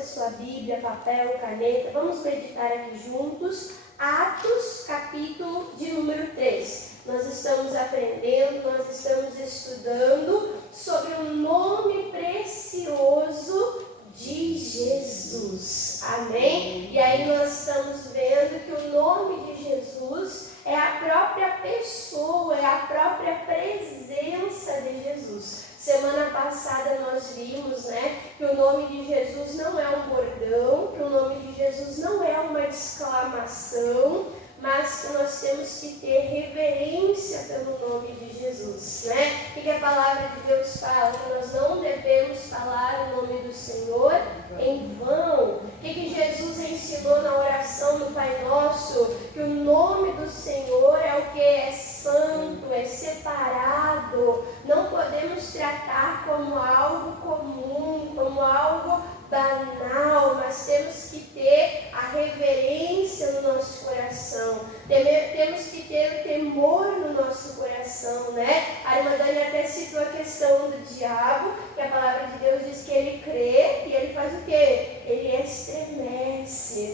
você sua Bíblia, papel, caneta, vamos meditar aqui juntos. Atos, capítulo de número 3. Nós estamos aprendendo, nós estamos estudando sobre o nome precioso de Jesus. Amém? E aí nós estamos vendo que o nome de Jesus é a própria pessoa, é a própria presença de Jesus. Semana passada nós vimos, que o nome de Jesus não é um bordão, que o nome de Jesus não é uma exclamação, mas que nós temos que ter reverência pelo nome de Jesus, O que a palavra de Deus fala? Que nós não devemos falar o nome do Senhor em vão. O que Jesus ensinou na oração do Pai Nosso? Que o nome do Senhor é o que? É santo, é separado. Não podemos tratar como algo comum, como algo banal, mas temos que ter a reverência no nosso coração, temos que ter o temor no nosso coração, A irmã Dani até citou a questão do diabo, que a palavra de Deus diz que ele crê e ele faz o quê? Ele estremece,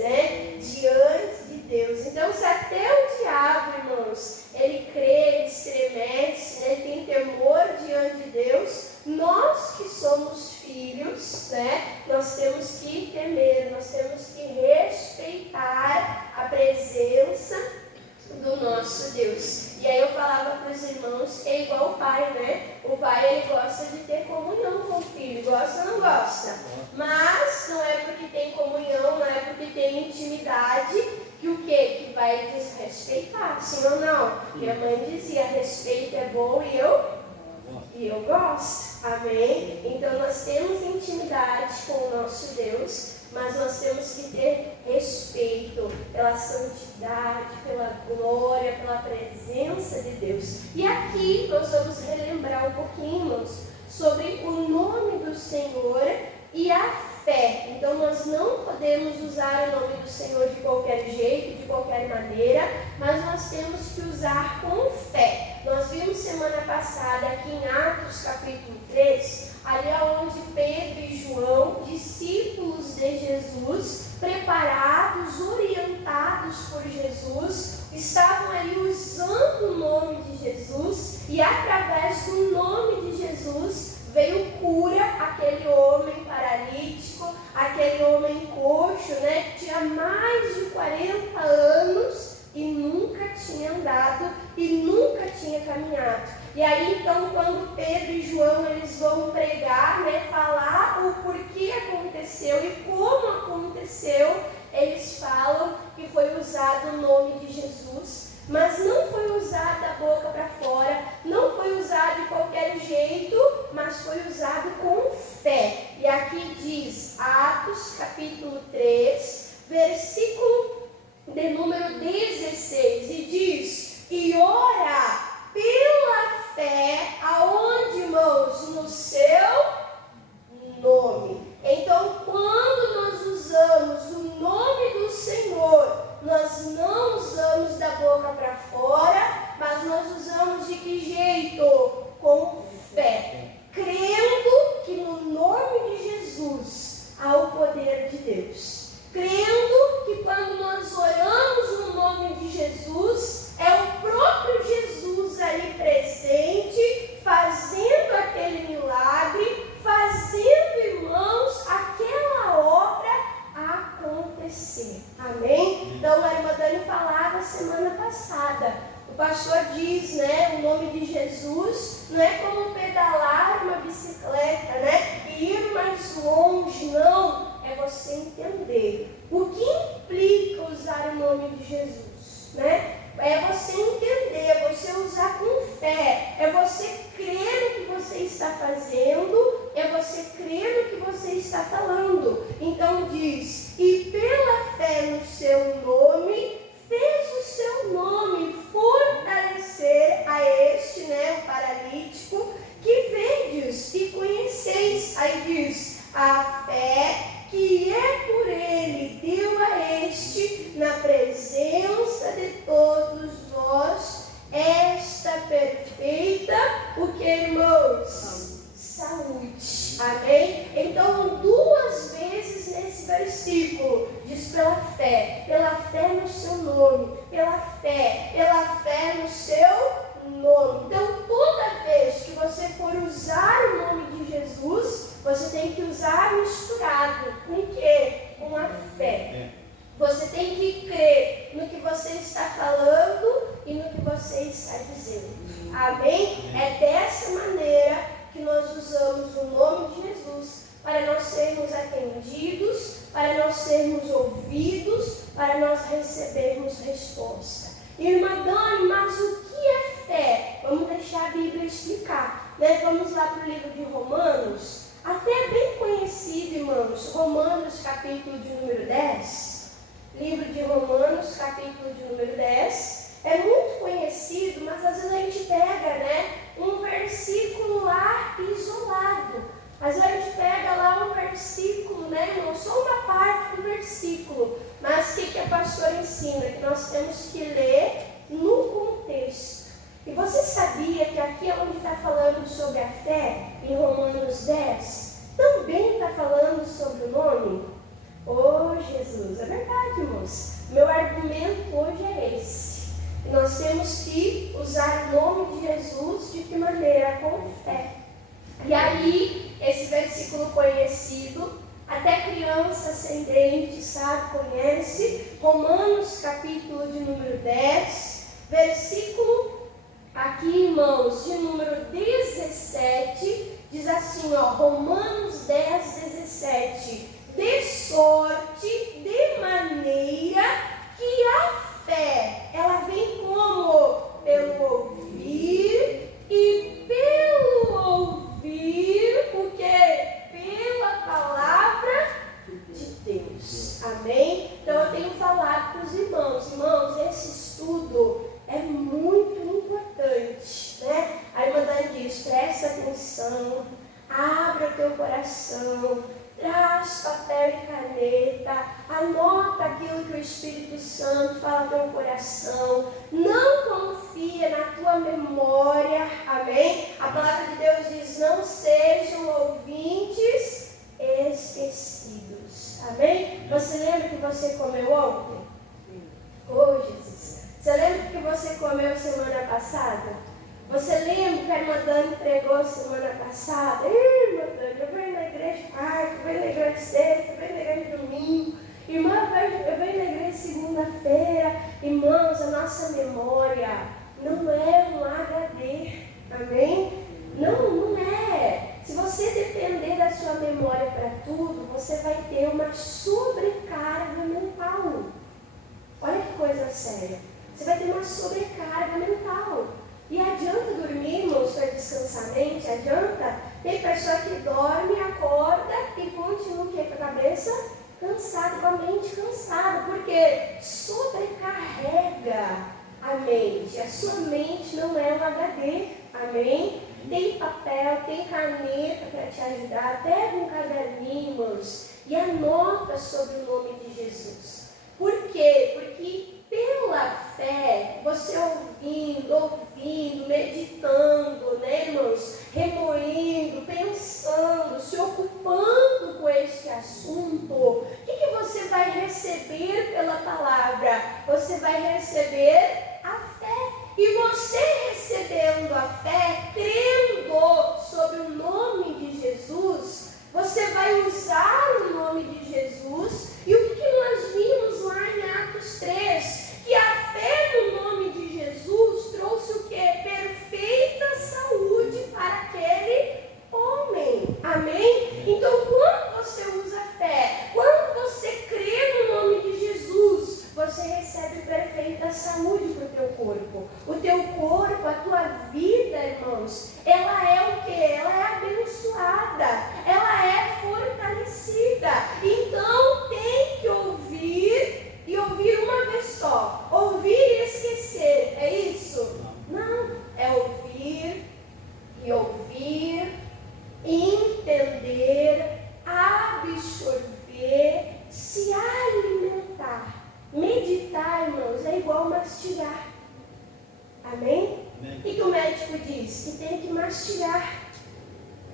diante de Deus. Então, se até o diabo, irmãos, ele crê, ele estremece, ele tem temor diante de Deus, nós que somos filhos, nós temos que temer, nós temos que respeitar a presença do nosso Deus. E aí eu falava para os irmãos que é igual o pai, O pai, ele gosta de ter comunhão com o filho, gosta ou não gosta? Mas não é porque tem comunhão, não é porque tem intimidade, que o quê? Que vai desrespeitar, sim ou não? Minha mãe dizia, respeito é bom e eu gosto, amém? Então nós temos intimidade com o nosso Deus, mas nós temos que ter respeito pela santidade, pela glória, pela presença de Deus. E aqui nós vamos relembrar um pouquinho, irmãos, sobre o nome do Senhor e a fé. Então nós não podemos usar o nome do Senhor de qualquer jeito, de qualquer maneira, mas nós temos que usar com fé. Nós vimos semana passada aqui em Atos capítulo 3, ali onde Pedro e João, discípulos de Jesus, preparados, orientados por Jesus, estavam ali usando o nome de Jesus e através do nome de Jesus veio cura àquele homem paralítico, aquele homem coxo, que tinha mais de 40 anos e nunca tinha andado e nunca tinha caminhado. E aí então quando Pedro e João eles vão pregar, falar o porquê aconteceu e como aconteceu, eles falam que foi usado o nome de Jesus, mas não foi usado da boca para fora, não foi usado de qualquer jeito, mas foi usado com fé. E aqui diz Atos capítulo 3, versículo de número 16, e diz, e ora pela fé, aonde, irmãos? No seu nome. Então, quando nós usamos o nome do Senhor, nós não usamos da boca para fora, mas nós usamos de que jeito? Com fé, crendo que no nome de Jesus há o poder de Deus, crendo que quando nós oramos no nome de Jesus, é o próprio Jesus ali presente, fazendo aquele milagre, fazendo, irmãos, aquela obra acontecer. Amém? Então a irmã Dani falava semana passada, o pastor diz, o nome de Jesus não é como pedalar uma bicicleta, e ir mais longe, não, é você entender o que implica usar o nome de Jesus, É você entender, é você usar com fé, é você crer no que você está fazendo, é você crer no que você está falando. Então diz, e pela fé no seu nome, fez o seu nome fortalecer a este, o paralítico, aprendidos, para nós sermos ouvidos, para nós recebermos resposta. Irmã Dani, mas o que é fé? Vamos deixar a Bíblia explicar, né? Vamos lá para o livro de Romanos, até bem conhecido, irmãos, Romanos capítulo de número 10. Livro de Romanos, capítulo de número 10. É muito conhecido, mas às vezes a gente pega, né, um versículo lá isolado. Às vezes a gente pega lá um versículo, né, não só uma parte do versículo, mas o que a pastora ensina? Que nós temos que ler no contexto. E você sabia que aqui onde está falando sobre a fé, em Romanos 10, também está falando sobre o nome? Oh, Jesus, é verdade, irmãos. Meu argumento hoje é esse. E nós temos que usar o nome de Jesus de que maneira? Com fé. E aí, esse versículo conhecido, até criança ascendente, sabe, conhece, Romanos capítulo de número 10, versículo, aqui, irmãos, de número 17, diz assim, ó, Romanos 10, 17, de sorte, de maneira que a fé, ela vem como? Pelo ouvir, e pelo ouvir, o quê? Pela palavra de Deus. Amém? Então eu tenho falado para os irmãos, esse estudo é muito importante, né? A irmã Dani diz, presta atenção, abra o teu coração, traz papel e caneta, anota aquilo que o Espírito Santo fala no teu coração, não confia na tua memória, amém? A palavra de Deus diz, não sejam ouvintes esquecidos, amém? Você lembra que você comeu ontem? Oh, Jesus! Você lembra que você comeu semana passada? Você lembra que a irmã Dani pregou semana passada? Irmã Dani, eu venho na igreja quarta, eu venho na igreja sexta, eu venho na igreja domingo. Irmã, eu venho na igreja segunda-feira. Irmãos, a nossa memória não é um HD, amém? Não é. Se você depender da sua memória para tudo, você vai ter uma sobrecarga mental. Olha que coisa séria. Você vai ter uma sobrecarga mental. E adianta dormir, irmãos, para descansar a mente? Adianta? Tem pessoa que dorme, acorda e continua com a cabeça cansada, com a mente cansada, porque sobrecarrega a mente. A sua mente não é um HD, amém? Tem papel, tem caneta para te ajudar. Pega um caderninho, irmãos, e anota sobre o nome de Jesus. Por quê? Porque pela fé, você ouvindo, meditando, né, irmãos? Remoendo, pensando, se ocupando com este assunto, o que você vai receber pela palavra? Você vai receber a fé. E você recebendo a fé, crendo sobre o nome de Jesus, você vai usar o nome de Jesus. E o que nós vimos lá em Atos 3? Que a fé no nome de Jesus trouxe o quê? Perfeita saúde para aquele homem. Amém? Então, quando você usa a fé, quando você crê no nome de Jesus, você recebe perfeita saúde para o teu corpo. O teu corpo, a tua vida, irmãos, ela é o quê? Ela é abençoada, ela é fortalecida. Então, tem que ouvir e ouvir uma vez só. Ouvir e esquecer, é isso? Não, é ouvir e ouvir, entender, absorver, se alimentar. Meditar, irmãos, é igual mastigar. Amém? Amém. O que o médico diz? Que tem que mastigar.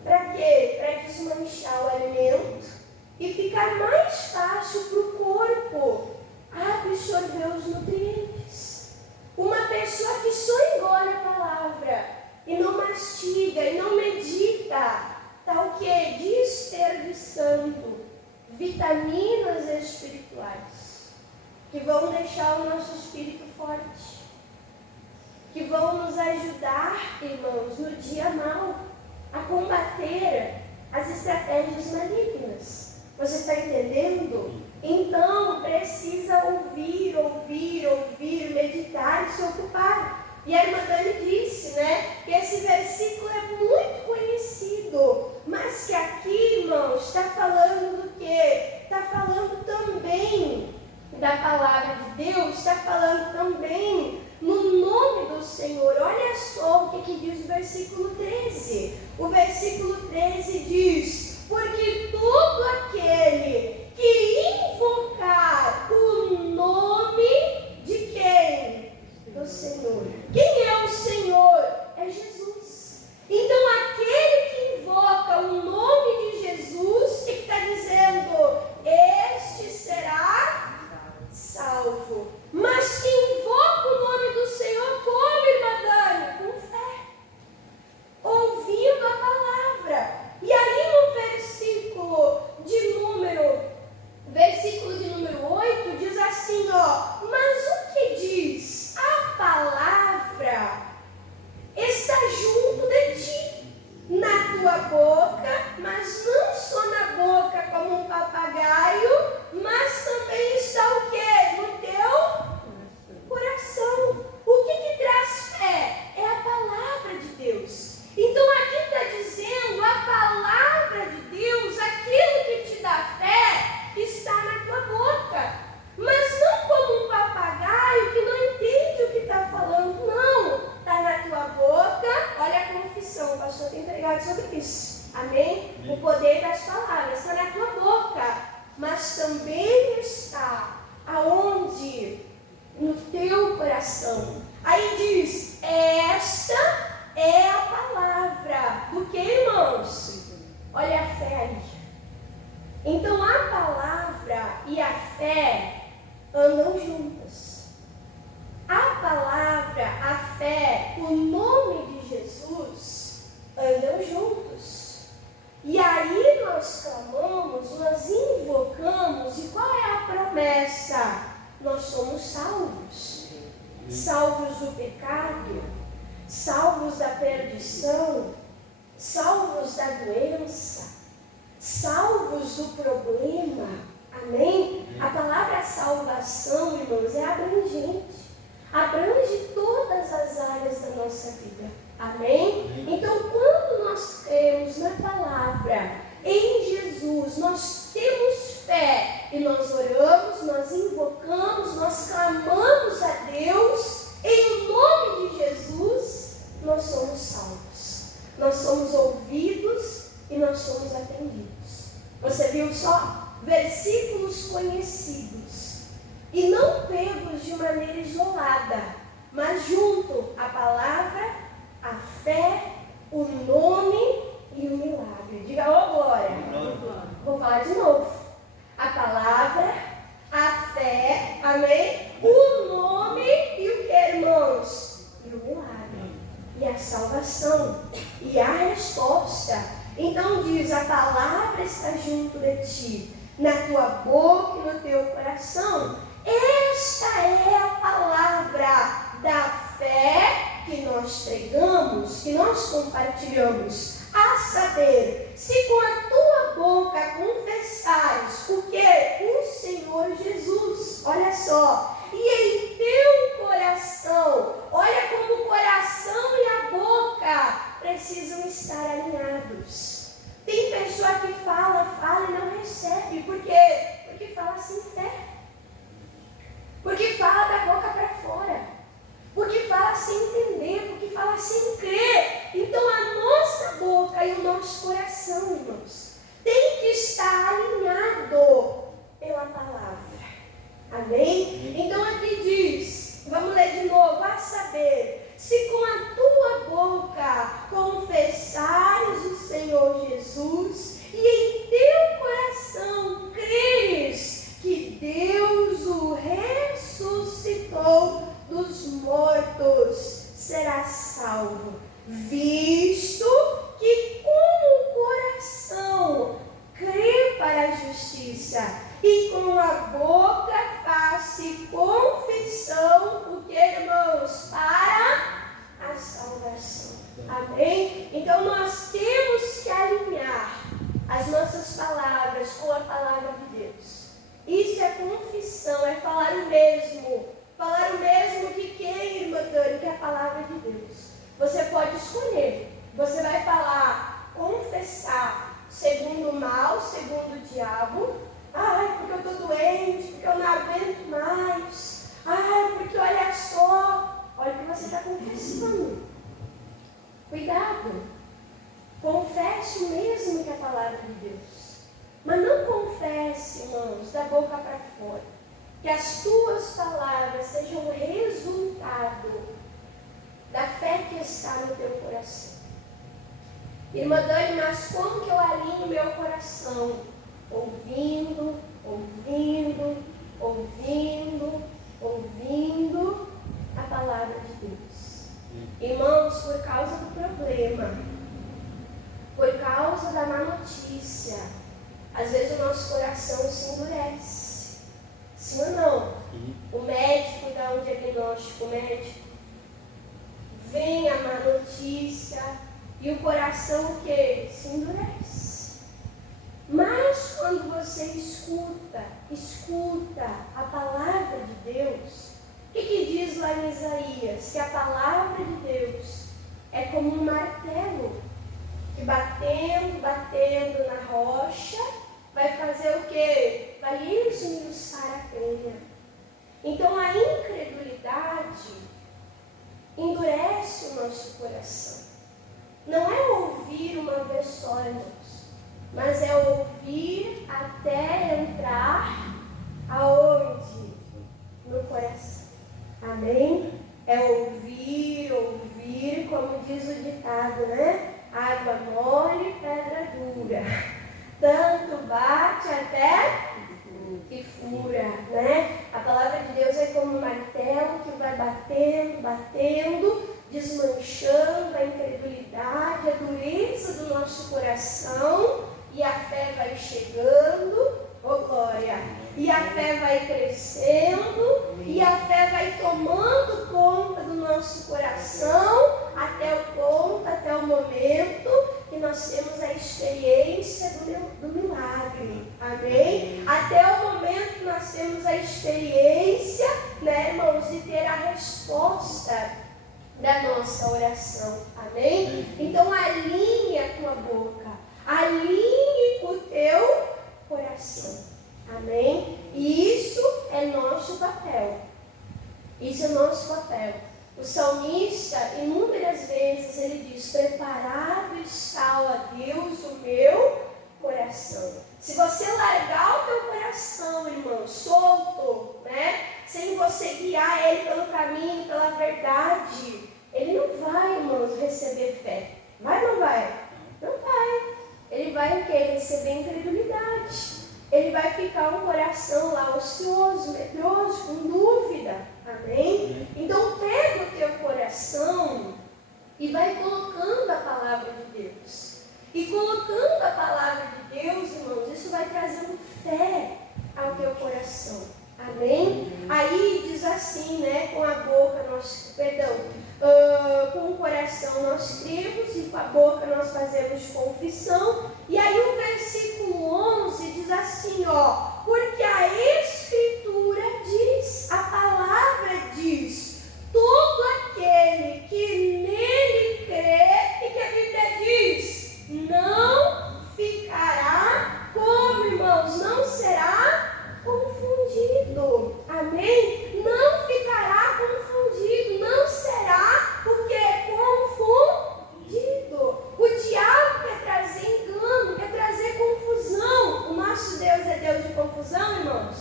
Para quê? Para desmanchar o alimento e ficar mais fácil para o corpo absorver os nutrientes. Uma pessoa que só engole a palavra e não mastiga e não medita, está o quê? Desperdiçando vitaminas espirituais que vão deixar o nosso espírito forte, que vão nos ajudar, irmãos, no dia mau, a combater as estratégias malignas. Você está entendendo? Então, precisa ouvir, meditar e se ocupar. E a irmã Dani disse, né, que esse versículo é muito conhecido, mas que aqui, irmãos, está falando do quê? Está falando também da palavra de Deus, está falando também no nome do Senhor. Olha só o que diz o versículo 13. O versículo 13 diz: porque todo aquele que invocar o nome de quem? Do Senhor. Quem é o Senhor? É Jesus. Então aquele que invoca o nome de Jesus, o que está dizendo? Este será salvo. Mas quem invoca o nome do Senhor, como, irmã Dani? Com fé, ouvindo a palavra. E aí no versículo de número 8, diz assim, ó: mas o que diz? A palavra está junto de ti, na tua boca, mas não só na boca como um papagaio, mas também está o quê? No teu coração. O que traz fé? É a palavra de Deus. Então aqui está dizendo, a palavra de Deus, aquilo que te dá fé, está na tua boca. Mas não como um papagaio que não entende o que está falando, não. Está na tua boca. Olha a confissão, o pastor tem pregado sobre isso. Amém? O poder das palavras está na tua boca, mas também está aonde? No teu coração. Aí diz, esta é a palavra. Do que, irmãos? Olha a fé aí. Então a palavra e a fé andam juntas. A palavra, a fé, o nome de Jesus andam juntos. E aí nós clamamos, nós invocamos, e qual é a promessa? Nós somos salvos. Salvos do pecado, salvos da perdição, salvos da doença, salvos do problema. Amém? A palavra salvação, irmãos, é abrangente. Abrange todas as áreas da nossa vida. Amém? Então, quando nós cremos na palavra, em Jesus, nós temos fé e nós oramos, nós invocamos, nós clamamos a Deus em nome de Jesus, nós somos salvos. Nós somos ouvidos e nós somos atendidos. Você viu só? Versículos conhecidos e não pegos de maneira isolada, mas junto a palavra, a fé, o nome e o milagre. Diga, ô glória. Vou falar de novo. A palavra, a fé, amém? O nome e o que, irmãos? E o milagre. E a salvação. E a resposta. Então diz, a palavra está junto de ti, na tua boca e no teu coração. Esta é a palavra da fé que nós pregamos, que nós compartilhamos. A saber, se com a tua boca confessares o que? O Senhor Jesus. Olha só. E em teu coração, olha como o coração e a boca precisam estar alinhados. Tem pessoa que fala e não recebe. Por quê? Porque fala sem fé. Porque fala da boca para fora. Porque fala sem entender. Porque fala sem crer. Então a nossa boca e o nosso coração, irmãos, tem que estar alinhado pela palavra. Amém? Então aqui diz, vamos ler de novo, a saber, se com a tua boca confessares o Senhor Jesus e em teu coração creres que Deus o ressuscitou dos mortos, serás salvo, visto que com o coração crê para a justiça e com a boca faz-se confissão, o que, irmãos? Para a salvação. Amém? Então nós temos que alinhar as nossas palavras com a palavra de Deus. Isso é confissão, é falar o mesmo. Falar o mesmo que quem, irmã Dani? Que é a palavra de Deus. Você pode escolher. Você vai falar, confessar, segundo o mal, segundo o diabo. Ai, porque eu estou doente, porque eu não aguento mais. Ai, porque olha só. Olha o que você está confessando. Cuidado. Confesse o mesmo que a palavra de Deus. Mas não confesse, irmãos, da boca para fora. Que as tuas palavras sejam o resultado da fé que está no teu coração. Irmã Dani, mas como que eu alinho meu coração? Ouvindo, ouvindo, ouvindo, ouvindo a palavra de Deus. Irmãos, por causa do problema, por causa da má notícia, às vezes o nosso coração se endurece. Sim ou não? O médico dá um diagnóstico médico, vem a má notícia e o coração o quê? Se endurece. Mas quando você escuta a palavra de Deus, o que diz lá em Isaías? Que a palavra de Deus é como um martelo que batendo na rocha vai fazer o quê? Vai esmiuçar a pedra. Então a incredulidade endurece o nosso coração. Não é ouvir uma vez só, irmãos, mas é ouvir até entrar aonde? No coração. Amém? É ouvir, como diz o ditado, né? Água mole, pedra dura. Tanto bate até que fura, né? A palavra de Deus é como um martelo que vai batendo, desmanchando a incredulidade, a dureza do nosso coração, e a fé vai chegando, oh glória, e a fé vai crescendo, e a fé vai tomando conta do nosso coração, até o momento que nós temos a experiência do milagre, amém? Até o momento que nós temos a experiência, né, irmãos, de ter a resposta da nossa oração, amém? Então alinhe a tua boca, alinhe o teu coração, amém? E isso é nosso papel, isso é nosso papel. O salmista, inúmeras vezes, ele diz: preparado está, ó Deus, o meu coração. Se você largar o teu coração, irmão, solto, né, sem você guiar ele pelo caminho, pela verdade, ele não vai, irmãos, receber fé. Vai ou não vai? Não vai. Ele vai o quê? Receber incredulidade. Ele vai ficar um coração lá ocioso, medroso, com dúvida. Amém? Então pega o teu coração e vai colocando a palavra de Deus. E colocando a palavra de Deus, irmãos, isso vai trazendo fé ao teu coração. Amém? Aí diz assim, né? Com a boca nós, com o coração nós cremos e com a boca nós fazemos confissão. E aí o versículo 11 diz assim, ó: porque a Escritura diz, a palavra diz, todo aquele que nele crê, e que a Bíblia diz, não ficará como, irmãos, não será confundido. Amém? Não ficará confundido, não será porque confundido. O diabo quer trazer engano, quer trazer confusão. O nosso Deus é Deus de confusão, irmãos?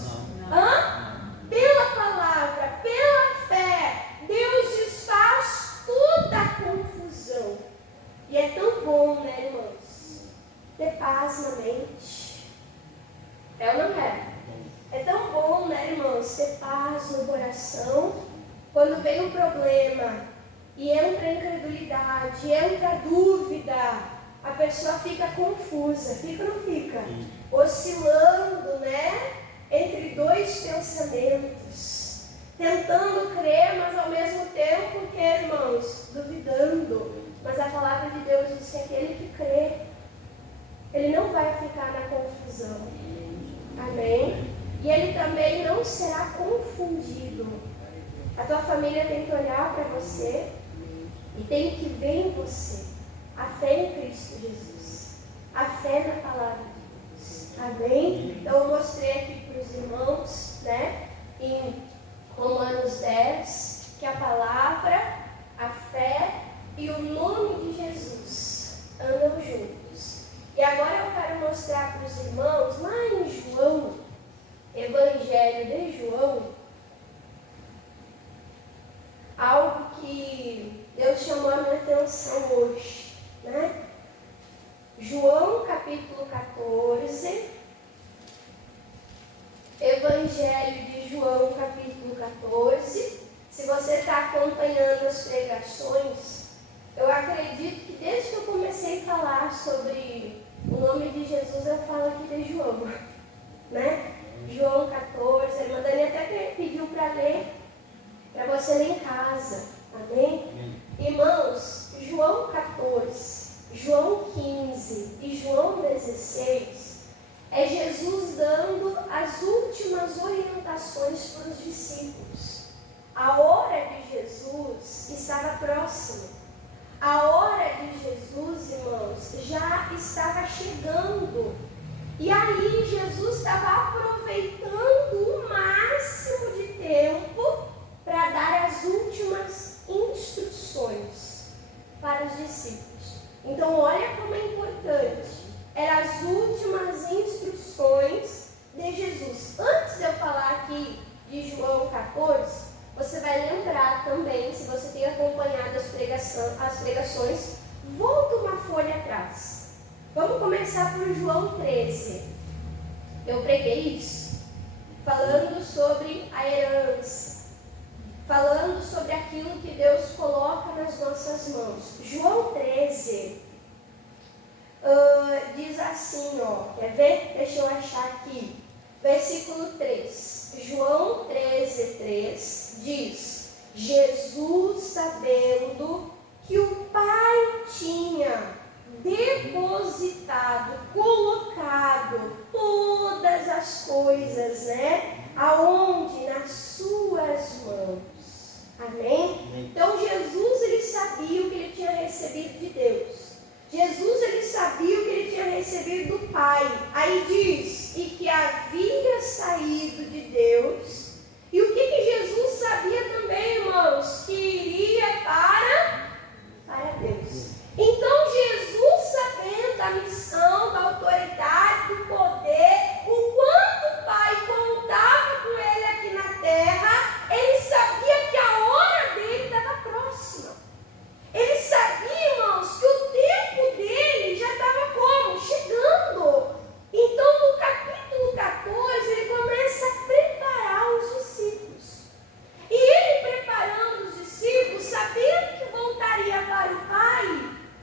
Não. Pela palavra, pela fé, Deus desfaz toda a confusão. E é tão bom, né, irmãos, ter paz na mente. É ou não é? É tão bom, né, irmãos, ter paz no coração. Quando vem um problema e entra a incredulidade, entra a dúvida, a pessoa fica confusa, fica ou não fica? Oscilando, né, entre dois pensamentos, tentando crer, mas ao mesmo tempo, que, irmãos, duvidando. Mas a palavra de Deus diz que aquele que crê Ele não vai ficar na confusão. Amém? E ele também não será confundido. A tua família tem que olhar para você e tem que ver em você a fé em Cristo Jesus, a fé na palavra de Deus. Amém? Então eu mostrei aqui para os irmãos, né, em Romanos 10, que a palavra, a fé e o nome de Jesus andam juntos. E agora eu quero mostrar para os irmãos, lá em João, Evangelho de João, algo que Deus chamou a minha atenção hoje, né? João capítulo 14, Evangelho de João capítulo 14. Se você está acompanhando as pregações, eu acredito que desde que eu comecei a falar sobre o nome de Jesus, eu falo aqui de João, né? João 14, a irmã Dani até pediu para ler, para você ler em casa, amém? Irmãos, João 14, João 15 e João 16 é Jesus dando as últimas orientações para os discípulos. A hora de Jesus estava próxima. A hora de Jesus, irmãos, já estava chegando. E aí Jesus estava aproveitando o máximo de tempo para dar as últimas instruções para os discípulos. Então olha como é importante. Eram as últimas instruções de Jesus. Antes de eu falar aqui de João 14, você vai lembrar também, se você tem acompanhado as pregações, volta uma folha atrás. Vamos começar por João 13. Eu preguei isso, falando sobre a herança, falando sobre aquilo que Deus coloca nas nossas mãos. João 13 diz assim, ó, quer ver? Deixa eu achar aqui. Versículo 3. João 13, 3 diz: Jesus, sabendo que o Pai tinha depositado, colocado todas as coisas, né? Aonde? Nas suas mãos. Amém? Então Jesus, ele sabia o que ele tinha recebido de Deus. Jesus, ele sabia o que ele tinha recebido do Pai. Aí diz, e que havia saído de Deus. E o que Jesus sabia também, irmãos? Que iria para Deus. Então Jesus, sabendo a missão, da autoridade, do poder, o quanto o Pai contava com ele aqui na terra, ele sabia que a hora dele estava próxima. Ele sabia, irmãos, que o tempo dele já estava como? Chegando. Então no capítulo 14 ele começa a preparar os discípulos. E ele preparando os discípulos, sabendo que voltaria para o Pai,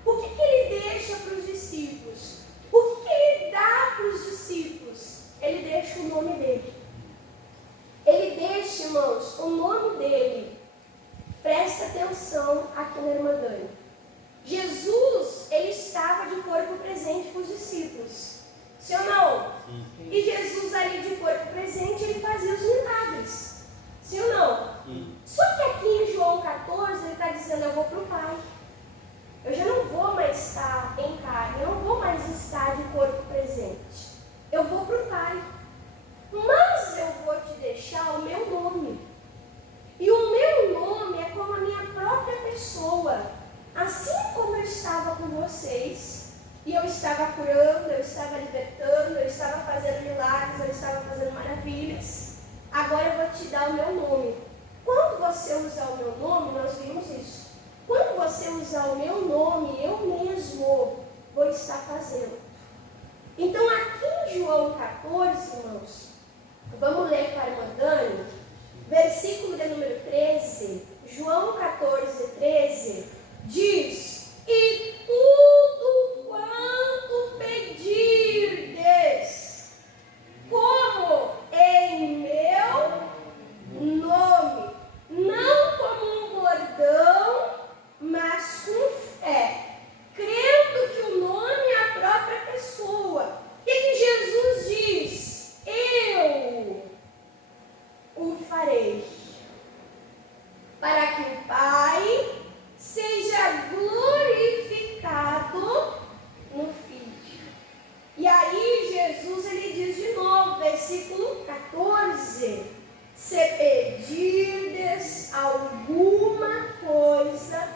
o que ele deixa para os discípulos? O que ele dá para os discípulos? Ele deixa o nome dele. Ele deixa, irmãos, o nome dele. Presta atenção aqui na irmã Dani. Jesus, ele estava de corpo presente com os discípulos. Sim ou não? Sim. E Jesus ali de corpo presente, ele fazia os milagres. Sim ou não? Sim. Só que aqui em João 14, ele está dizendo, eu vou para o Pai. Eu já não vou mais estar em carne, eu não vou mais estar de corpo presente. Eu vou para o Pai. Mas eu vou te deixar o meu nome. E o meu nome é como a minha própria pessoa. Assim como eu estava com vocês, e eu estava curando, eu estava libertando, eu estava fazendo milagres, eu estava fazendo maravilhas. Agora eu vou te dar o meu nome. Quando você usar o meu nome, nós vimos isso. Quando você usar o meu nome, eu mesmo vou estar fazendo. Então aqui em João 14, irmãos, vamos ler para a irmã Dani, versículo de número 13, João 14, 13, diz, e tudo quanto pedirdes, como em meu nome, não como um bordão, mas com fé, crendo que o nome é a própria pessoa. 14. Se pedirdes alguma coisa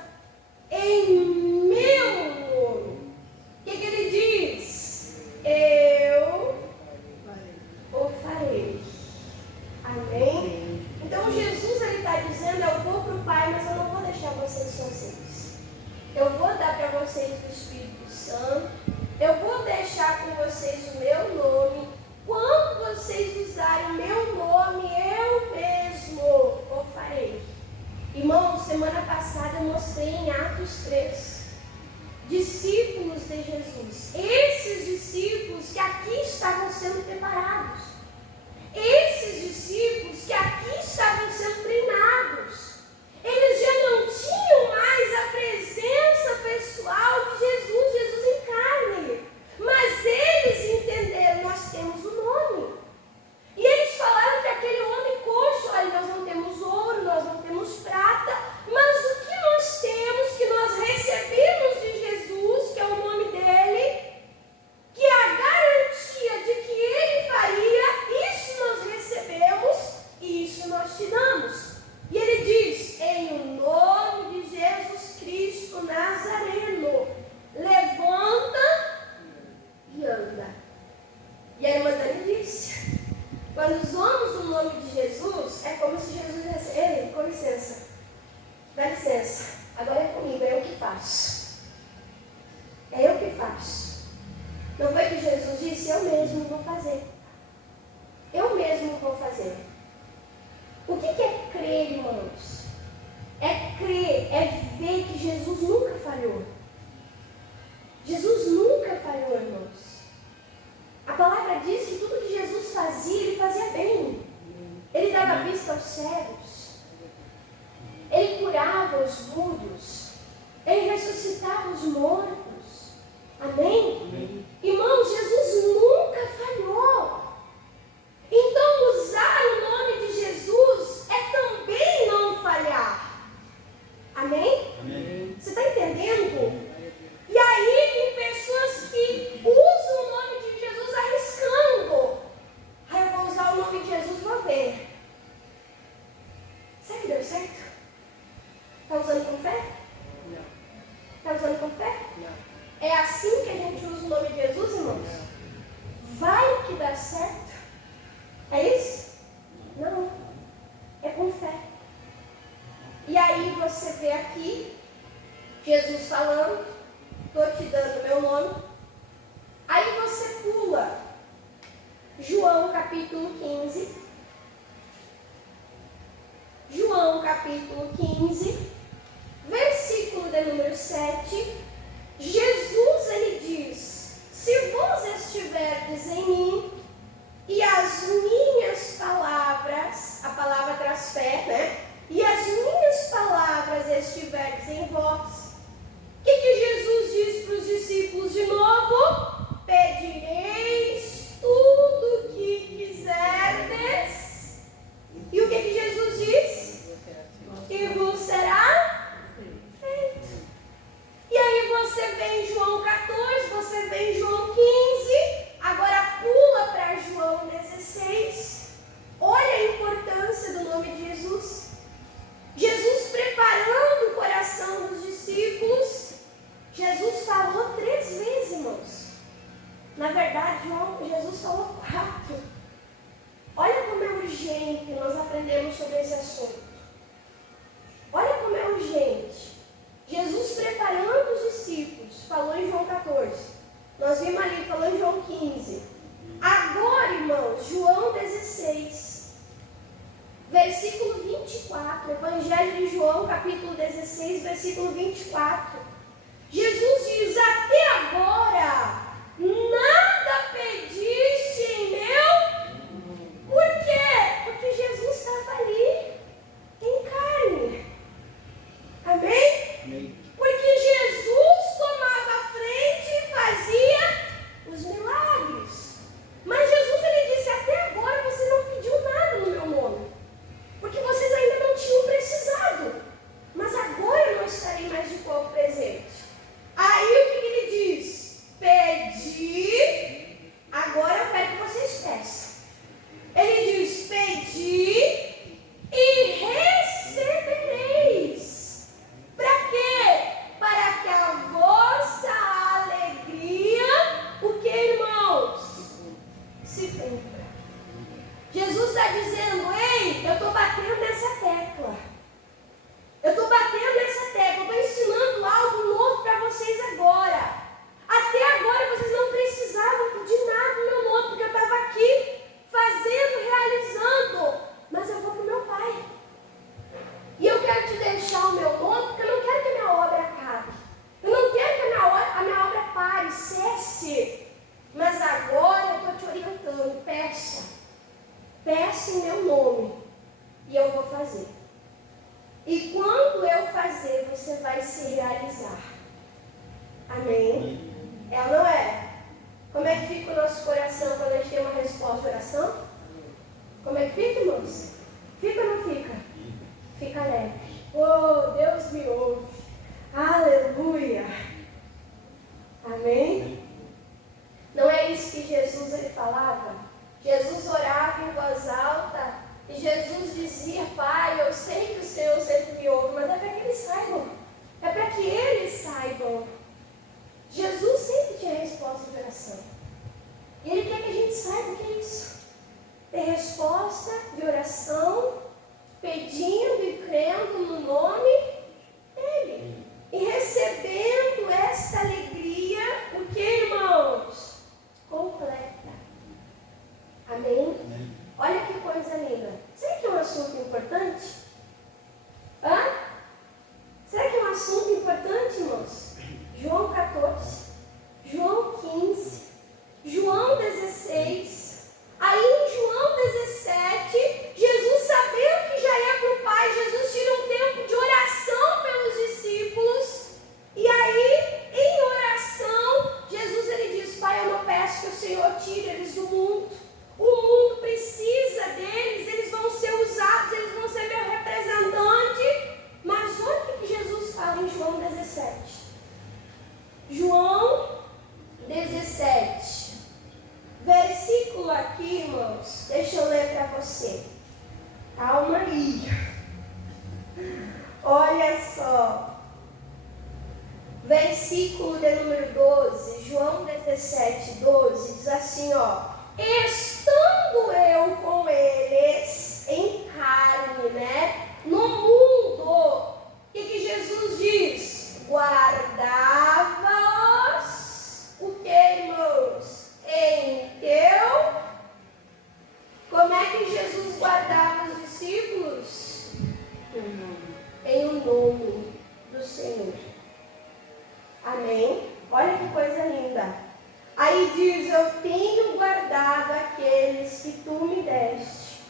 em meu nome. O que ele diz? Eu o farei. Amém? Então Jesus está dizendo, eu vou para o Pai, mas eu não vou deixar vocês sozinhos. Eu vou dar para vocês o Espírito Santo. Eu vou deixar com vocês o meu nome. Quando vocês usarem o meu nome, eu mesmo o farei. Irmãos, semana passada eu mostrei em Atos 3. Discípulos de Jesus. Esses discípulos que aqui estavam sendo preparados. Esses discípulos que aqui estavam sendo treinados. Eles já não tinham mais a presença pessoal de Jesus, Jesus em carne. Mas eles entenderam, nós temos o nome. E eles falaram que aquele homem coxo, olha, nós não temos ouro, nós não temos prata, mas o que nós temos, que nós recebemos de Jesus, que é o nome dele, que é a garantia de que ele faria, isso nós recebemos e isso nós te damos. E ele diz, em o nome de Jesus Cristo Nazareno, levanta e anda. E a irmã Dani disse, quando usamos o nome de Jesus, é como se Jesus dissesse, ei, com licença, dá licença, agora é comigo, é eu que faço. É eu que faço. Não foi que Jesus disse, eu mesmo vou fazer. Eu mesmo vou fazer. O que é crer, irmãos? É crer, é ver que Jesus nunca falhou. Jesus nunca falhou, irmãos. A palavra diz que tudo que Jesus fazia, ele fazia bem. Ele dava vista aos cegos. Ele curava os mudos. Ele ressuscitava os mortos. Amém? Amém. Irmãos, Jesus nunca falhou. Então, usar o nome de Jesus é também não falhar. Amém? Amém. Você está entendendo? E aí tem pessoas que usam o nome de Jesus arriscando. Aí eu vou usar o nome de Jesus, vou ver. Será que deu certo? Está usando com fé? Não. Está usando com fé? Não. É assim que a gente usa o nome de Jesus, irmãos? Vai que dá certo? É isso? Não. É com fé. E aí você vê aqui, Jesus falando, estou te dando meu nome. Aí você pula João capítulo 15. João capítulo 15, versículo de número 7. Jesus, ele diz, se vós estiverdes em mim, e as minhas palavras, a palavra traz fé, né? E as minhas palavras estiverdes em vós. O que Jesus diz para os discípulos de novo? Pedireis tudo o que quiserdes. E o que Jesus diz? E vos será feito. E aí você vê em João 14, você vê em João 15, agora pula para João 16. Olha a importância do nome de Jesus. Jesus preparando o coração dos discípulos. Jesus falou 3 vezes, irmãos. Na verdade, Jesus falou 4. Olha como é urgente, nós aprendemos sobre esse assunto. Olha como é urgente. Jesus preparando os discípulos, falou em João 14. Nós vimos ali, falou em João 15. Agora, irmãos, João 16, versículo 24. Evangelho de João, capítulo 16, versículo 24. Jesus diz, até agora, nada pediste em meu. Por quê? Porque Jesus estava ali, em carne. Amém? Amém. Porque Jesus tomava a frente e fazia os milagres. Mas Jesus, ele disse, até agora você não pediu nada no meu nome. Porque vocês ainda não tinham precisado. Mas agora eu não estarei mais de corpo presente. Aí o que ele diz? está dizendo, ei, eu estou batendo nessa tecla. Eu estou batendo nessa tecla, eu estou ensinando algo novo para vocês agora. Até agora vocês não precisavam de nada do meu nome, porque eu estava aqui fazendo, realizando. Mas eu vou para o meu Pai. E eu quero te deixar o meu nome, porque eu não quero que a minha obra acabe. Eu não quero que a minha obra pare, cesse. Mas agora eu estou te orientando, peça. Peça em meu nome. E eu vou fazer. E quando eu fazer, você vai se realizar. Amém? É ou não é? Como é que fica o nosso coração quando a gente tem uma resposta de oração? Como é que fica, irmãos? Fica ou não fica? Fica leve. Oh, Deus me ouve. Aleluia. Amém? Não é isso que Jesus ele falava? Jesus orava em voz alta. E Jesus dizia, Pai, eu sei que o Senhor sempre me ouve, mas é para que eles saibam. É para que eles saibam. Jesus sempre tinha resposta de oração. E Ele quer que a gente saiba o que é isso. Ter resposta de oração, pedindo e crendo no nome dEle. E recebendo esta alegria, o que, irmãos? Completa. Amém? Olha que coisa linda. Será que é um assunto importante? Hã? Será que é um assunto importante, irmãos? João 14, João 15, João 16. Aí em João 17, Jesus sabendo que já ia para o Pai, Jesus tira um tempo de oração pelos discípulos. E aí, em oração, Jesus ele diz, Pai, eu não peço que o Senhor tire eles do mundo. O mundo precisa deles, eles vão ser usados, eles vão ser meu representante. Mas olha o que Jesus fala em João 17. João 17. Versículo aqui, irmãos. Deixa eu ler para você. Calma aí. Olha só. Versículo de número 12. João 17, 12. Diz assim, ó. Estando eu com eles em carne, né? No mundo, o que Jesus diz? Guardava-os, o que, irmãos? Em teu. Como é que Jesus guardava os discípulos? Em o nome do Senhor. Amém? Olha que coisa linda. Aí diz, eu tenho guardado aqueles que tu me deste,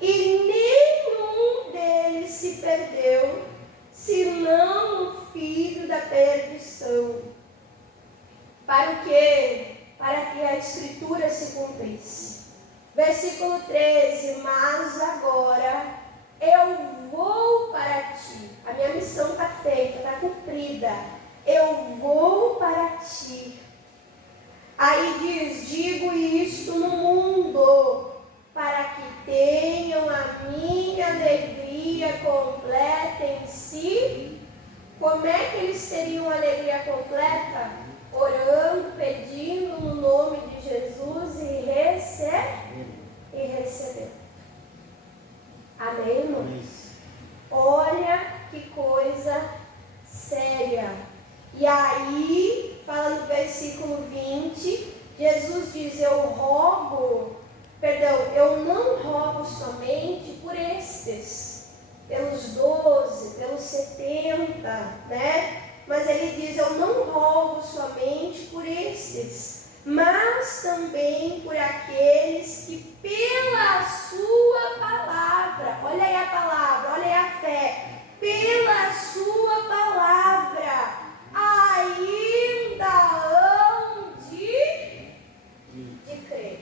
e nenhum deles se perdeu, senão o filho da perdição. Para o quê? Para que a Escritura se cumprisse. Versículo 13, mas agora eu vou para ti. A minha missão está feita, está cumprida. Eu vou para ti. Aí diz, digo isto no mundo, para que tenham a minha alegria completa em si. Como é que eles teriam alegria completa? Orando, pedindo no nome de Jesus e recebendo. Amém, irmãos? Olha que coisa séria. E aí, falando no versículo 20, Jesus diz, eu não rogo somente por estes, pelos 12, pelos 70, né? Mas ele diz, eu não rogo somente por estes, mas também por aqueles que pela sua palavra, olha aí a palavra, olha aí a fé, pela sua palavra, ainda hão de crer.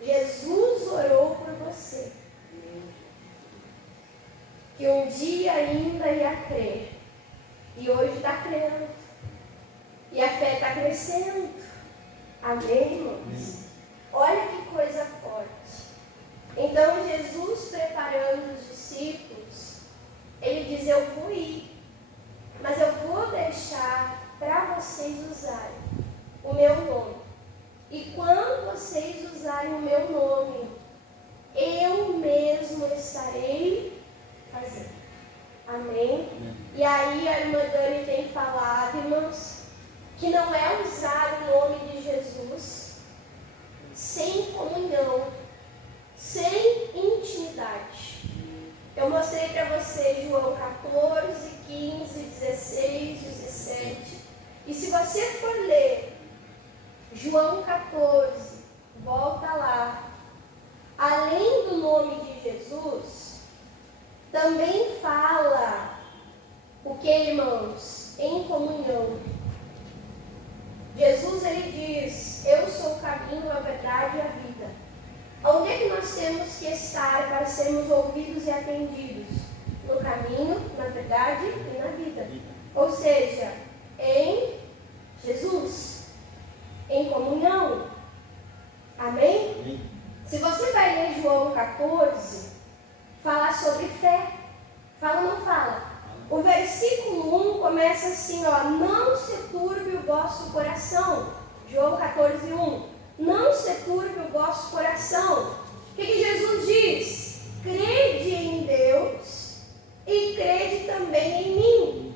Jesus orou por você, que um dia ainda ia crer, e hoje está crendo, e a fé está crescendo. Amém, irmãos? Olha que coisa forte. Então Jesus preparando os discípulos, ele diz, eu vou ir, mas eu vou deixar para vocês usarem o meu nome. E quando vocês usarem o meu nome, eu mesmo estarei fazendo. Amém? E aí a irmã Dani tem falado, irmãos, que não é usar o nome de Jesus sem comunhão, sem intimidade. Eu mostrei para você João 14, 15, 16, 17. E se você for ler João 14, volta lá. Além do nome de Jesus, também fala o que, irmãos? Em comunhão. Jesus, ele diz, eu sou o caminho, a verdade e a vida. Onde é que nós temos que estar para sermos ouvidos e atendidos? No caminho, na verdade e na vida. Ou seja, em Jesus, em comunhão. Amém? Amém. Se você vai ler João 14, falar sobre fé, fala ou não fala? O versículo 1 começa assim, ó, não se turbe o vosso coração. João 14, 1. Não se turbe o vosso coração. O que Jesus diz? Crede em Deus e crede também em mim.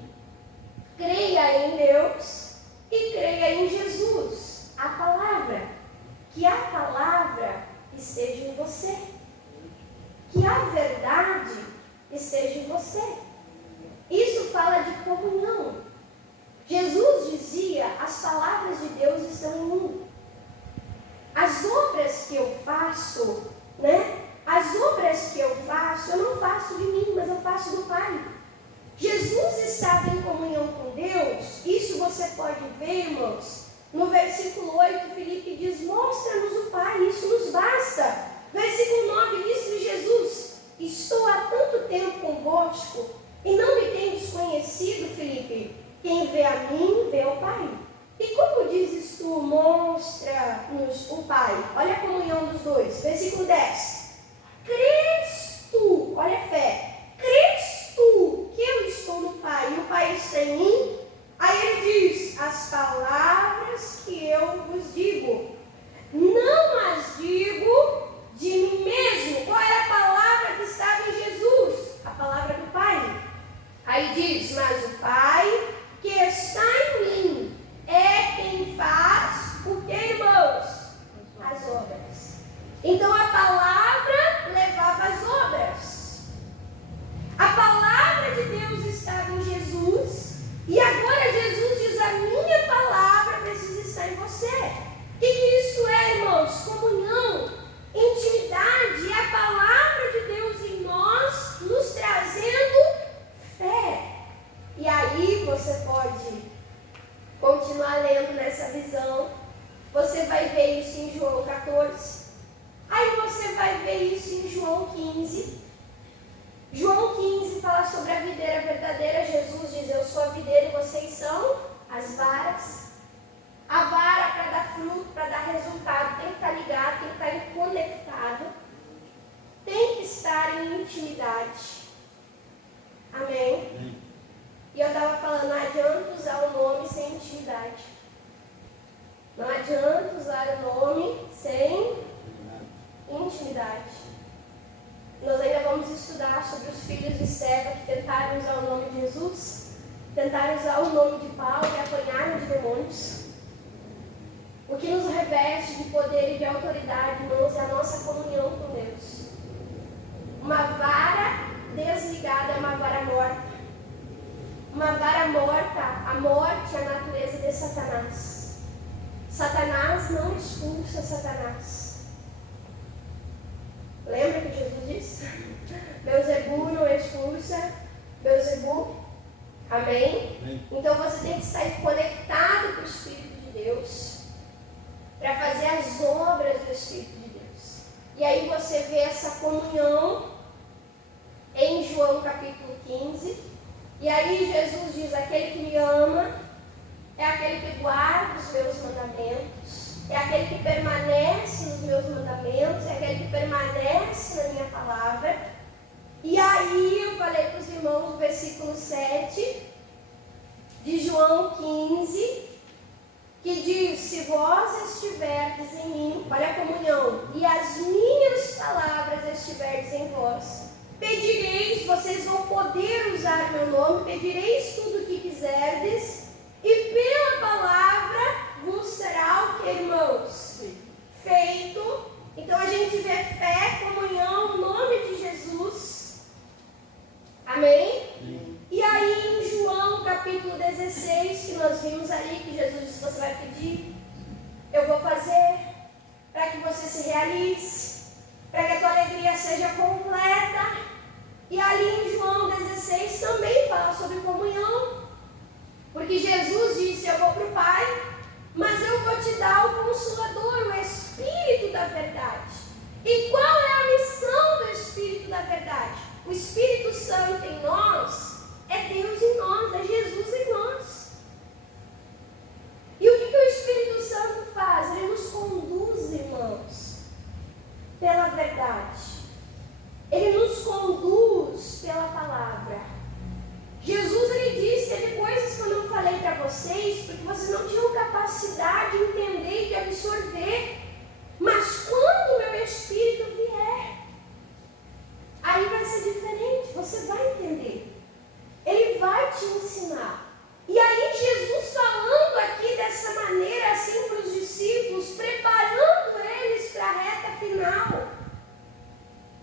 Creia em Deus e creia em Jesus, a palavra. Que a palavra esteja em você. Que a verdade esteja em você. Isso fala de comunhão. Jesus dizia, as palavras de Deus estão em mim. As obras que eu faço, As obras que eu não faço de mim, mas eu faço do Pai. Jesus estava em comunhão com Deus. Isso você pode ver, irmãos. No versículo 8, Filipe diz, mostra-nos o Pai, isso nos basta. Versículo 9 diz-lhe Jesus, estou há tanto tempo convosco e não me tendes conhecido, Filipe. Quem vê a mim, vê o Pai. E como dizes tu, mostra-nos o Pai? Olha a comunhão dos dois. Versículo 10. Crês tu, olha a fé, crês tu que eu estou no Pai e o Pai está em mim? Aí ele diz, as palavras que eu vos digo, não as digo de mim mesmo. Qual era a palavra que estava em Jesus? A palavra do Pai. Aí diz, mas o Pai que está em mim é quem faz o que, irmãos? As obras. Então a palavra levava as obras. A palavra de Deus estava em Jesus. E agora Jesus diz, a minha palavra precisa estar em você. O que isso é, irmãos? Comunhão, intimidade. É a palavra de Deus em nós, nos trazendo fé. E aí você pode continuar lendo nessa visão. Você vai ver isso em João 14. Aí você vai ver isso em João 15. João 15 fala sobre a videira verdadeira. Jesus diz, eu sou a videira e vocês são as varas. A vara, para dar fruto, para dar resultado, tem que estar ligado, tem que estar conectado. Tem que estar em intimidade. Amém? E eu estava falando, não adianta usar o nome sem intimidade. Não adianta usar o nome sem intimidade. Nós ainda vamos estudar sobre os filhos de Seva que tentaram usar o nome de Jesus, tentaram usar o nome de Paulo e apanharam de demônios. O que nos reveste de poder e de autoridade, irmãos, é a nossa comunhão com Deus. Uma vara desligada é uma vara morta. Uma vara morta, a morte é a natureza de Satanás. Satanás não expulsa Satanás. Lembra que Jesus disse? Beelzebul não expulsa Beelzebul. Amém? Amém? Então você tem que estar conectado com o Espírito de Deus para fazer as obras do Espírito de Deus. E aí você vê essa comunhão em João capítulo 15. E aí Jesus diz, aquele que me ama é aquele que guarda os meus mandamentos, é aquele que permanece nos meus mandamentos, é aquele que permanece na minha palavra. E aí eu falei para os irmãos no versículo 7 de João 15, que diz: se vós estiverdes em mim, olha a comunhão, e as minhas palavras estiverdes em vós, pedireis, vocês vão poder usar meu nome, pedireis tudo o que quiserdes, e pela palavra vos será o que, irmãos? Feito. Então a gente vê fé, comunhão, nome de Jesus. Amém? Sim. E aí em João capítulo 16, que nós vimos ali, que Jesus disse: você vai pedir, eu vou fazer, para que você se realize, para que a tua alegria seja completa. E ali em João 16 também fala sobre comunhão, porque Jesus disse: eu vou para o Pai, mas eu vou te dar o Consolador, o Espírito da verdade. E qual é a missão do Espírito da verdade? O Espírito Santo em nós é Deus em nós, é Jesus em nós. E o que o Espírito Santo faz? Ele nos conduz, irmãos, pela verdade. Ele nos conduz pela palavra. Jesus, ele disse: teve coisas que eu não falei para vocês, porque vocês não tinham capacidade de entender e de absorver. Mas quando o meu Espírito vier, aí vai ser diferente, você vai entender. Ele vai te ensinar. E aí Jesus falando aqui dessa maneira assim para os discípulos, preparando eles para a reta final,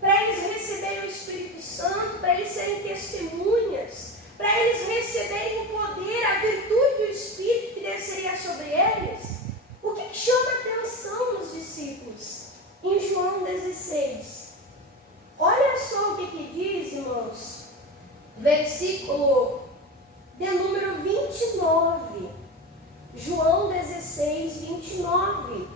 para eles receberem o Espírito Santo, para eles serem testemunhas, para eles receberem o poder, a virtude do Espírito que desceria sobre eles. O que chama a atenção nos discípulos? Em João 16. Olha só o que diz, irmãos. Versículo de número 29. João 16, 29.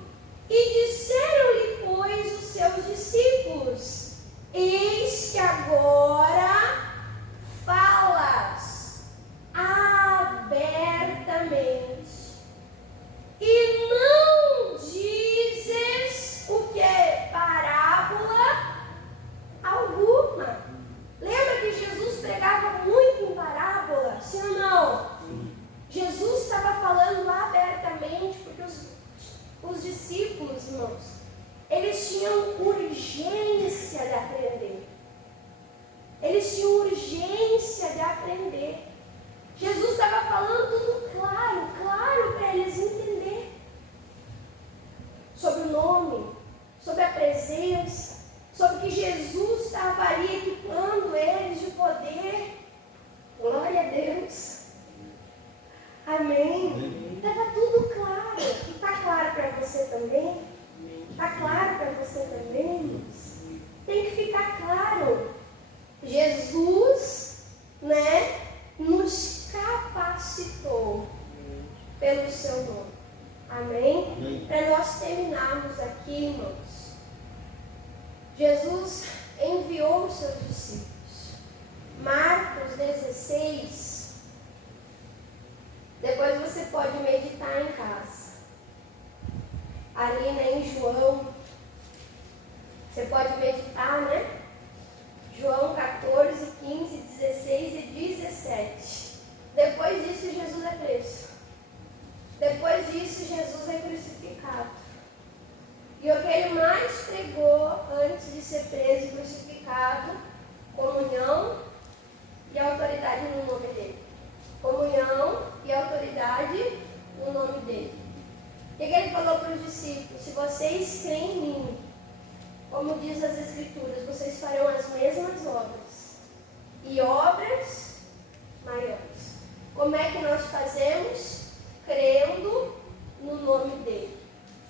E disseram-lhe, pois, os seus discípulos: eis que agora falas abertamente, e não dizes o que? Parábola alguma. Lembra que Jesus pregava muito em parábola? Sim ou não? Jesus estava falando abertamente, porque os discípulos, irmãos, eles tinham urgência de aprender. Eles tinham urgência de aprender. Jesus estava falando tudo claro, claro para eles entender. Sobre o nome, sobre a presença, sobre que Jesus estava ali equipando eles de poder. Glória a Deus. Amém. Estava tudo claro. E está claro para você também? Está claro para você também, irmãos? Tem que ficar claro. Jesus, nos capacitou pelo seu nome. Amém? Para nós terminarmos aqui, irmãos, Jesus enviou os seus discípulos. Marcos 16. Depois você pode meditar em casa. Ali, em João, você pode meditar, João 14, 15, 16 e 17. Depois disso, Jesus é preso. Depois disso, Jesus é crucificado. E o que ele mais pregou antes de ser preso e crucificado? Comunhão e autoridade no nome dele. Comunhão e autoridade no nome dele. O que ele falou para os discípulos? Se vocês creem em mim, como diz as Escrituras, vocês farão as mesmas obras. E obras maiores. Como é que nós fazemos? Crendo no nome dele.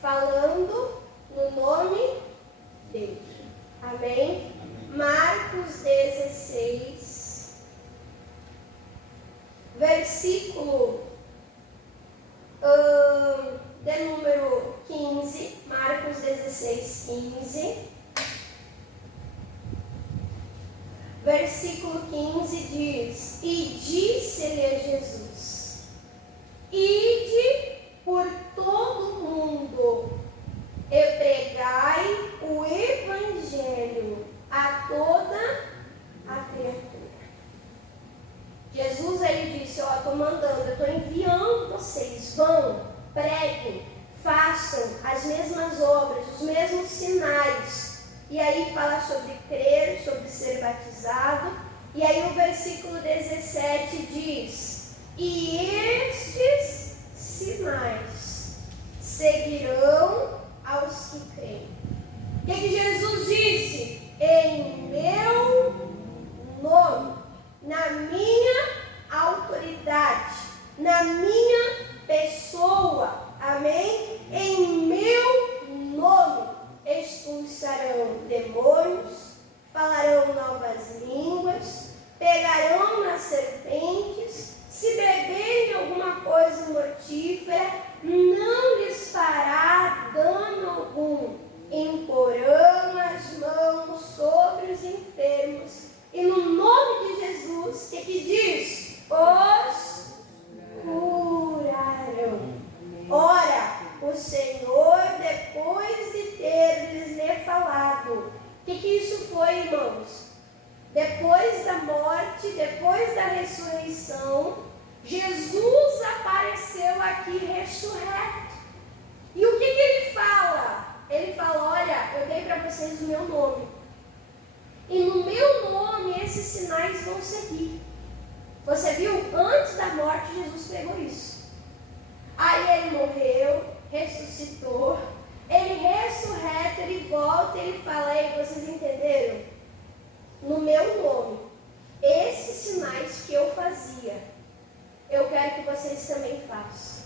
Falando no nome dele. Amém? Marcos 16, versículo de número 15. Marcos 16, 15. Versículo 15 diz: e disse-lhe a Jesus: ide por todo o mundo e pregai o evangelho a toda a criatura. Jesus, ele disse: estou mandando, eu estou enviando vocês, vão, preguem sobre crer, sobre ser batizado. E aí o versículo 17 diz: e estes sinais seguirão aos que creem. O que Jesus disse? Em meu nome, na minha autoridade, na minha pessoa, amém? Em meu nome expulsarão demônios, falarão novas línguas, pegarão nas serpentes, se beberem alguma coisa mortífera, não lhes fará dano algum, imporão as mãos sobre os enfermos, e no nome de Jesus, o que diz? Os curarão. Ora, o Senhor, depois de ter-lhes falado, o que isso foi, irmãos? Depois da morte, depois da ressurreição, Jesus apareceu aqui ressurreto. E o que ele fala? Ele fala: olha, eu dei para vocês o meu nome. E no meu nome esses sinais vão seguir. Você viu? Antes da morte, Jesus pregou isso. Aí ele morreu, ressuscitou. Ele ressurreto, ele volta e ele fala: ei, vocês entenderam? No meu nome, esses sinais que eu fazia, eu quero que vocês também façam.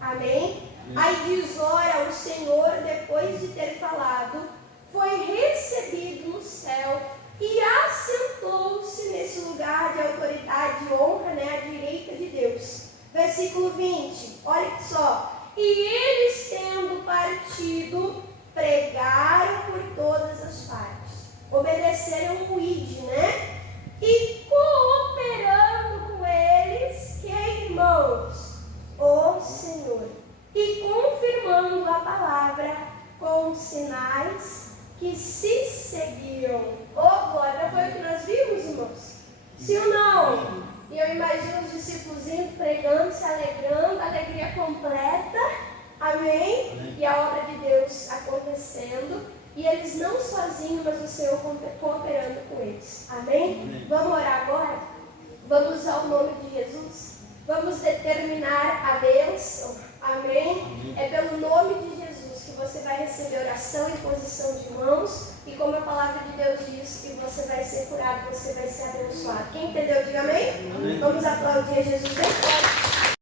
Amém? Aí diz: ora, o Senhor, depois de ter falado, foi recebido no céu e assentou-se nesse lugar de autoridade e honra, à direita de Deus. Versículo 20, olha só. E eles, tendo partido, pregaram por todas as partes. Obedeceram o ID, E cooperando com eles, que irmãos? O Senhor. E confirmando a palavra com sinais que se seguiam. Glória, foi o que nós vimos, irmãos? Sim ou não? E eu imagino os discípulos indo, pregando, se alegrando, alegria completa. Amém? Amém? E a obra de Deus acontecendo. E eles não sozinhos, mas o Senhor cooperando com eles. Amém? Amém? Vamos orar agora? Vamos usar o nome de Jesus? Vamos determinar a bênção. Amém? Amém? É pelo nome de Jesus que você vai receber oração e posição de mãos. E como a palavra de Deus diz, que você vai ser curado, você vai ser abençoado. Quem entendeu, diga amém? Amém. Vamos aplaudir Jesus bem forte.